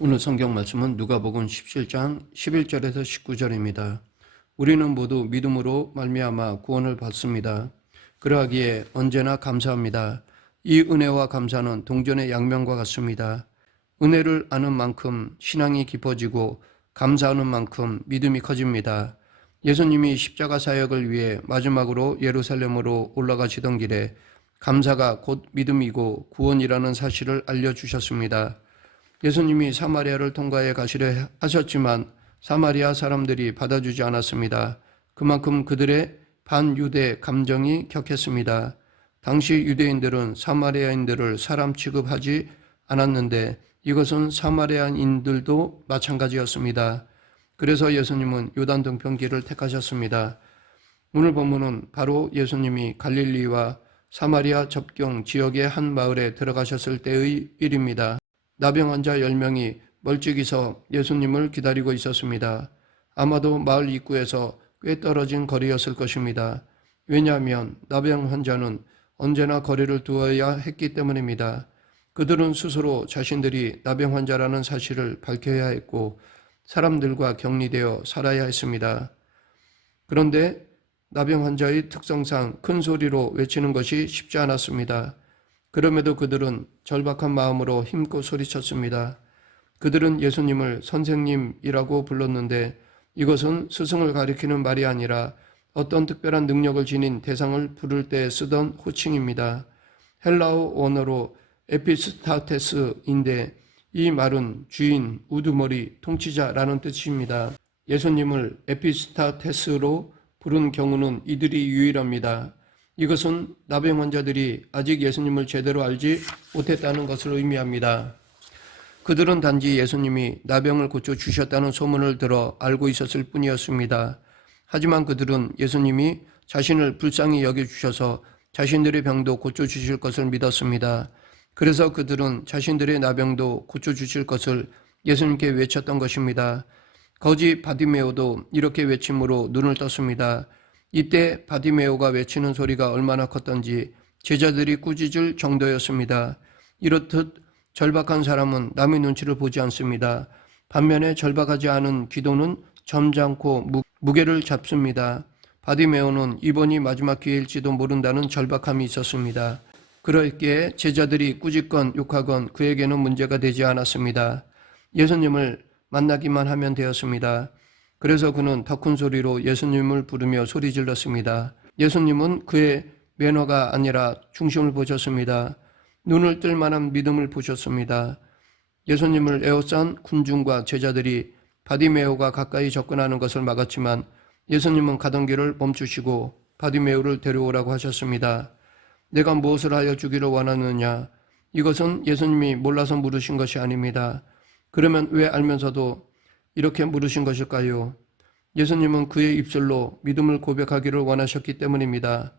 오늘 성경 말씀은 누가복음 17장 11절에서 19절입니다. 우리는 모두 믿음으로 말미암아 구원을 받습니다. 그러하기에 언제나 감사합니다. 이 은혜와 감사는 동전의 양면과 같습니다. 은혜를 아는 만큼 신앙이 깊어지고 감사하는 만큼 믿음이 커집니다. 예수님이 십자가 사역을 위해 마지막으로 예루살렘으로 올라가시던 길에 감사가 곧 믿음이고 구원이라는 사실을 알려주셨습니다. 예수님이 사마리아를 통과해 가시려 하셨지만 사마리아 사람들이 받아주지 않았습니다. 그만큼 그들의 반유대 감정이 격했습니다. 당시 유대인들은 사마리아인들을 사람 취급하지 않았는데 이것은 사마리아인들도 마찬가지였습니다. 그래서 예수님은 요단 동편길을 택하셨습니다. 오늘 본문은 바로 예수님이 갈릴리와 사마리아 접경 지역의 한 마을에 들어가셨을 때의 일입니다. 나병 환자 10명이 멀찍이서 예수님을 기다리고 있었습니다. 아마도 마을 입구에서 꽤 떨어진 거리였을 것입니다. 왜냐하면 나병 환자는 언제나 거리를 두어야 했기 때문입니다. 그들은 스스로 자신들이 나병 환자라는 사실을 밝혀야 했고 사람들과 격리되어 살아야 했습니다. 그런데 나병 환자의 특성상 큰 소리로 외치는 것이 쉽지 않았습니다. 그럼에도 그들은 절박한 마음으로 힘껏 소리쳤습니다. 그들은 예수님을 선생님이라고 불렀는데 이것은 스승을 가리키는 말이 아니라 어떤 특별한 능력을 지닌 대상을 부를 때 쓰던 호칭입니다. 헬라어 원어로 에피스타테스인데 이 말은 주인, 우두머리, 통치자라는 뜻입니다. 예수님을 에피스타테스로 부른 경우는 이들이 유일합니다. 이것은 나병 환자들이 아직 예수님을 제대로 알지 못했다는 것을 의미합니다. 그들은 단지 예수님이 나병을 고쳐주셨다는 소문을 들어 알고 있었을 뿐이었습니다. 하지만 그들은 예수님이 자신을 불쌍히 여겨주셔서 자신들의 병도 고쳐주실 것을 믿었습니다. 그래서 그들은 자신들의 나병도 고쳐주실 것을 예수님께 외쳤던 것입니다. 거지 바디메오도 이렇게 외침으로 눈을 떴습니다. 이때 바디메오가 외치는 소리가 얼마나 컸던지 제자들이 꾸짖을 정도였습니다. 이렇듯 절박한 사람은 남의 눈치를 보지 않습니다. 반면에 절박하지 않은 기도는 점잖고 무게를 잡습니다. 바디메오는 이번이 마지막 기회일지도 모른다는 절박함이 있었습니다. 그렇기에 제자들이 꾸짖건 욕하건 그에게는 문제가 되지 않았습니다. 예수님을 만나기만 하면 되었습니다. 그래서 그는 더 큰 소리로 예수님을 부르며 소리 질렀습니다. 예수님은 그의 매너가 아니라 중심을 보셨습니다. 눈을 뜰 만한 믿음을 보셨습니다. 예수님을 에워싼 군중과 제자들이 바디메오가 가까이 접근하는 것을 막았지만 예수님은 가던 길을 멈추시고 바디메오를 데려오라고 하셨습니다. 내가 무엇을 하여 주기를 원하느냐? 이것은 예수님이 몰라서 물으신 것이 아닙니다. 그러면 왜 알면서도 이렇게 물으신 것일까요? 예수님은 그의 입술로 믿음을 고백하기를 원하셨기 때문입니다.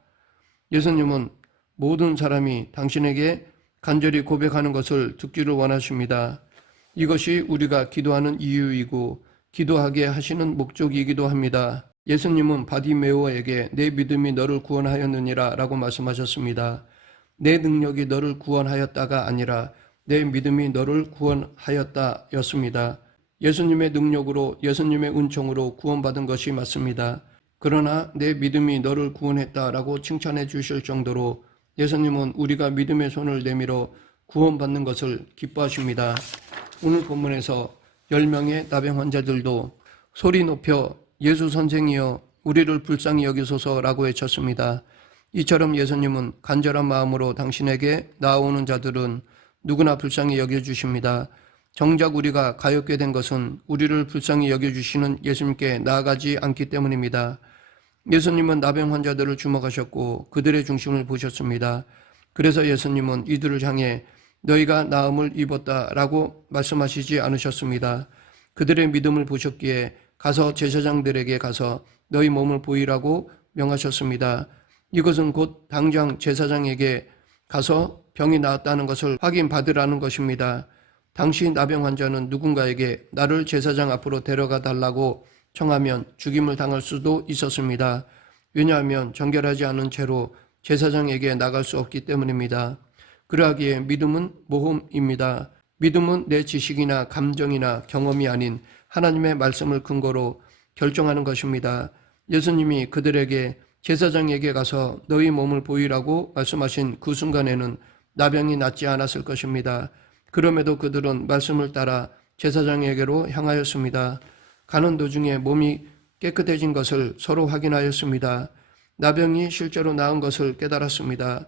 예수님은 모든 사람이 당신에게 간절히 고백하는 것을 듣기를 원하십니다. 이것이 우리가 기도하는 이유이고 기도하게 하시는 목적이기도 합니다. 예수님은 바디메오에게 내 믿음이 너를 구원하였느니라 라고 말씀하셨습니다. 내 능력이 너를 구원하였다가 아니라 내 믿음이 너를 구원하였다였습니다. 예수님의 능력으로 예수님의 은총으로 구원받은 것이 맞습니다. 그러나 내 믿음이 너를 구원했다라고 칭찬해 주실 정도로 예수님은 우리가 믿음의 손을 내밀어 구원받는 것을 기뻐하십니다. 오늘 본문에서 10명의 나병 환자들도 소리 높여 예수 선생이여 우리를 불쌍히 여기소서라고 외쳤습니다. 이처럼 예수님은 간절한 마음으로 당신에게 나아오는 자들은 누구나 불쌍히 여겨주십니다. 정작 우리가 가엾게 된 것은 우리를 불쌍히 여겨주시는 예수님께 나아가지 않기 때문입니다. 예수님은 나병 환자들을 주목하셨고 그들의 중심을 보셨습니다. 그래서 예수님은 이들을 향해 너희가 나음을 입었다라고 말씀하시지 않으셨습니다. 그들의 믿음을 보셨기에 가서 제사장들에게 가서 너희 몸을 보이라고 명하셨습니다. 이것은 곧 당장 제사장에게 가서 병이 나았다는 것을 확인받으라는 것입니다. 당시 나병 환자는 누군가에게 나를 제사장 앞으로 데려가 달라고 청하면 죽임을 당할 수도 있었습니다. 왜냐하면 정결하지 않은 채로 제사장에게 나갈 수 없기 때문입니다. 그러하기에 믿음은 모험입니다. 믿음은 내 지식이나 감정이나 경험이 아닌 하나님의 말씀을 근거로 결정하는 것입니다. 예수님이 그들에게 제사장에게 가서 너희 몸을 보이라고 말씀하신 그 순간에는 나병이 낫지 않았을 것입니다. 그럼에도 그들은 말씀을 따라 제사장에게로 향하였습니다. 가는 도중에 몸이 깨끗해진 것을 서로 확인하였습니다. 나병이 실제로 나은 것을 깨달았습니다.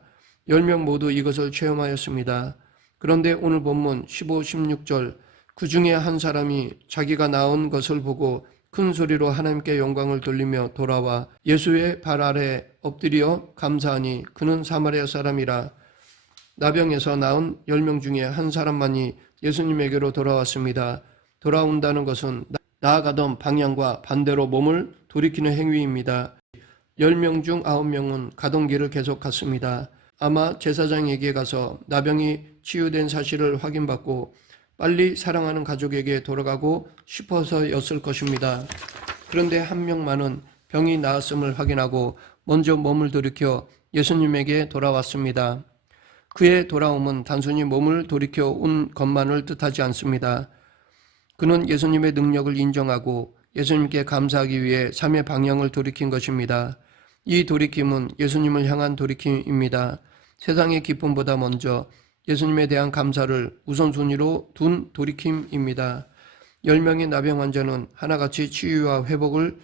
10명 모두 이것을 체험하였습니다. 그런데 오늘 본문 15, 16절 그 중에 한 사람이 자기가 나은 것을 보고 큰 소리로 하나님께 영광을 돌리며 돌아와 예수의 발 아래 엎드려 감사하니 그는 사마리아 사람이라. 나병에서 나은 10명 중에 한 사람만이 예수님에게로 돌아왔습니다. 돌아온다는 것은 나아가던 방향과 반대로 몸을 돌이키는 행위입니다. 10명 중 9명은 가던 길을 계속 갔습니다. 아마 제사장에게 가서 나병이 치유된 사실을 확인받고 빨리 사랑하는 가족에게 돌아가고 싶어서였을 것입니다. 그런데 한 명만은 병이 나았음을 확인하고 먼저 몸을 돌이켜 예수님에게 돌아왔습니다. 그의 돌아옴은 단순히 몸을 돌이켜 온 것만을 뜻하지 않습니다. 그는 예수님의 능력을 인정하고 예수님께 감사하기 위해 삶의 방향을 돌이킨 것입니다. 이 돌이킴은 예수님을 향한 돌이킴입니다. 세상의 기쁨보다 먼저 예수님에 대한 감사를 우선순위로 둔 돌이킴입니다. 10명의 나병 환자는 하나같이 치유와 회복을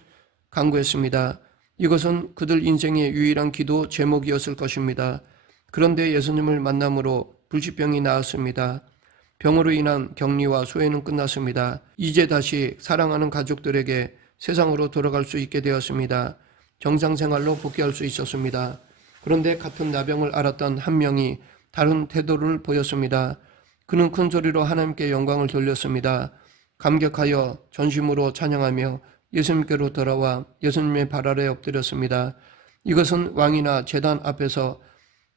간구했습니다. 이것은 그들 인생의 유일한 기도 제목이었을 것입니다. 그런데 예수님을 만남으로 불치병이 나았습니다. 병으로 인한 격리와 소외는 끝났습니다. 이제 다시 사랑하는 가족들에게 세상으로 돌아갈 수 있게 되었습니다. 정상생활로 복귀할 수 있었습니다. 그런데 같은 나병을 앓았던 한 명이 다른 태도를 보였습니다. 그는 큰 소리로 하나님께 영광을 돌렸습니다. 감격하여 전심으로 찬양하며 예수님께로 돌아와 예수님의 발 아래 엎드렸습니다. 이것은 왕이나 제단 앞에서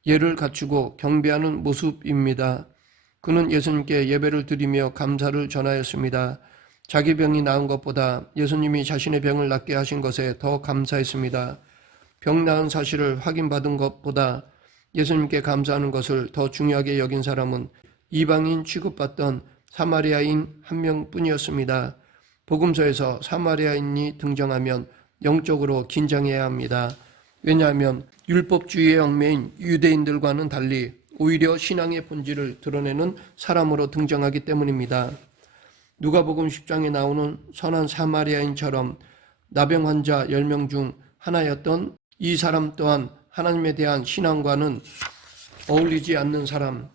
예를 갖추고 경배하는 모습입니다. 그는 예수님께 예배를 드리며 감사를 전하였습니다. 자기 병이 나은 것보다 예수님이 자신의 병을 낫게 하신 것에 더 감사했습니다. 병 나은 사실을 확인받은 것보다 예수님께 감사하는 것을 더 중요하게 여긴 사람은 이방인 취급받던 사마리아인 한 명뿐이었습니다. 복음서에서 사마리아인이 등장하면 영적으로 긴장해야 합니다. 왜냐하면 율법주의의 얽매인 유대인들과는 달리 오히려 신앙의 본질을 드러내는 사람으로 등장하기 때문입니다. 누가복음 10장에 나오는 선한 사마리아인처럼 나병 환자 10명 중 하나였던 이 사람 또한 하나님에 대한 신앙과는 어울리지 않는 사람,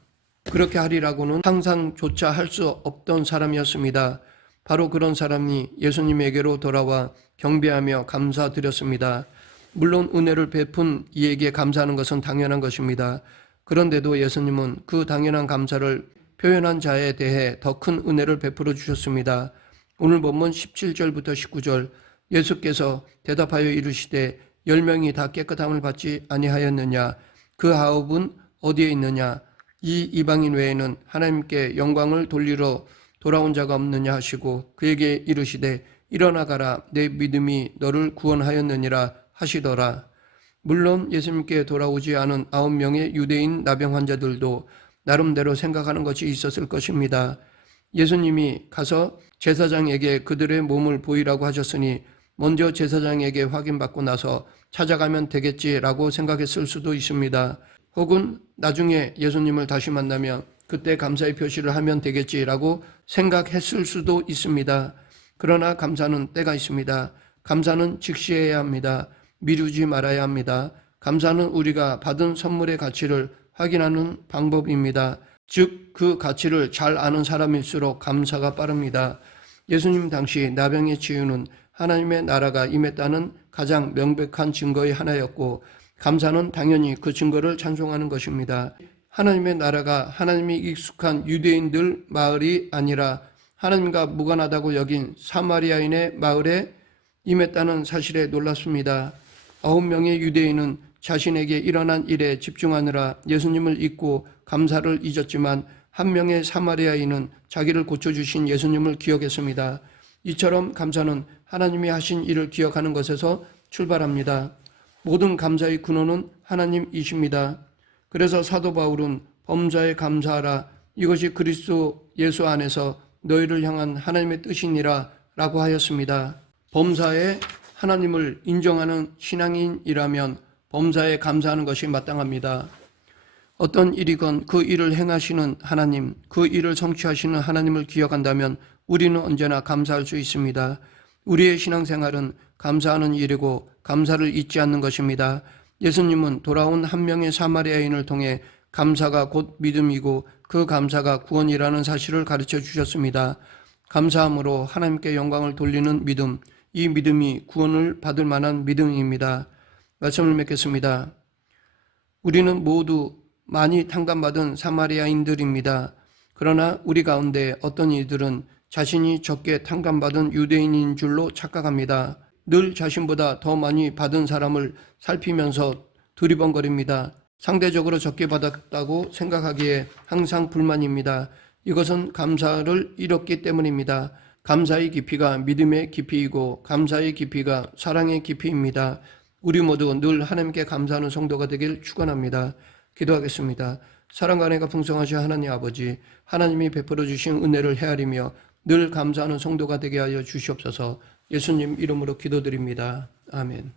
그렇게 하리라고는 상상조차 할 수 없던 사람이었습니다. 바로 그런 사람이 예수님에게로 돌아와 경배하며 감사드렸습니다. 물론 은혜를 베푼 이에게 감사하는 것은 당연한 것입니다. 그런데도 예수님은 그 당연한 감사를 표현한 자에 대해 더 큰 은혜를 베풀어 주셨습니다. 오늘 본문 17절부터 19절 예수께서 대답하여 이르시되 10명이 다 깨끗함을 받지 아니하였느냐? 그 9은 어디에 있느냐? 이 이방인 외에는 하나님께 영광을 돌리러 돌아온 자가 없느냐 하시고 그에게 이르시되 일어나 가라 내 믿음이 너를 구원하였느니라 하시더라. 물론 예수님께 돌아오지 않은 9명의 유대인 나병 환자들도 나름대로 생각하는 것이 있었을 것입니다. 예수님이 가서 제사장에게 그들의 몸을 보이라고 하셨으니 먼저 제사장에게 확인받고 나서 찾아가면 되겠지라고 생각했을 수도 있습니다. 혹은 나중에 예수님을 다시 만나면 그때 감사의 표시를 하면 되겠지라고 생각했을 수도 있습니다. 그러나 감사는 때가 있습니다. 감사는 즉시해야 합니다. 미루지 말아야 합니다. 감사는 우리가 받은 선물의 가치를 확인하는 방법입니다. 즉, 그 가치를 잘 아는 사람일수록 감사가 빠릅니다. 예수님 당시 나병의 치유는 하나님의 나라가 임했다는 가장 명백한 증거의 하나였고 감사는 당연히 그 증거를 찬송하는 것입니다. 하나님의 나라가 하나님이 익숙한 유대인들 마을이 아니라 하나님과 무관하다고 여긴 사마리아인의 마을에 임했다는 사실에 놀랐습니다. 9명의 유대인은 자신에게 일어난 일에 집중하느라 예수님을 잊고 감사를 잊었지만 한 명의 사마리아인은 자기를 고쳐주신 예수님을 기억했습니다. 이처럼 감사는 하나님이 하신 일을 기억하는 것에서 출발합니다. 모든 감사의 근원은 하나님이십니다. 그래서 사도 바울은 범사에 감사하라 이것이 그리스도 예수 안에서 너희를 향한 하나님의 뜻이니라 라고 하였습니다. 범사에 하나님을 인정하는 신앙인이라면 범사에 감사하는 것이 마땅합니다. 어떤 일이건 그 일을 행하시는 하나님, 그 일을 성취하시는 하나님을 기억한다면 우리는 언제나 감사할 수 있습니다. 우리의 신앙생활은 감사하는 일이고 감사를 잊지 않는 것입니다. 예수님은 돌아온 한 명의 사마리아인을 통해 감사가 곧 믿음이고 그 감사가 구원이라는 사실을 가르쳐 주셨습니다. 감사함으로 하나님께 영광을 돌리는 믿음, 이 믿음이 구원을 받을 만한 믿음입니다. 말씀을 맺겠습니다. 우리는 모두 많이 탕감받은 사마리아인들입니다. 그러나 우리 가운데 어떤 이들은 자신이 적게 탕감받은 유대인인 줄로 착각합니다. 늘 자신보다 더 많이 받은 사람을 살피면서 두리번거립니다. 상대적으로 적게 받았다고 생각하기에 항상 불만입니다. 이것은 감사를 잃었기 때문입니다. 감사의 깊이가 믿음의 깊이이고 감사의 깊이가 사랑의 깊이입니다. 우리 모두 늘 하나님께 감사하는 성도가 되길 축원합니다. 기도하겠습니다. 사랑과 은혜가 풍성하신 하나님 아버지, 하나님이 베풀어 주신 은혜를 헤아리며 늘 감사하는 성도가 되게 하여 주시옵소서. 예수님 이름으로 기도드립니다. 아멘.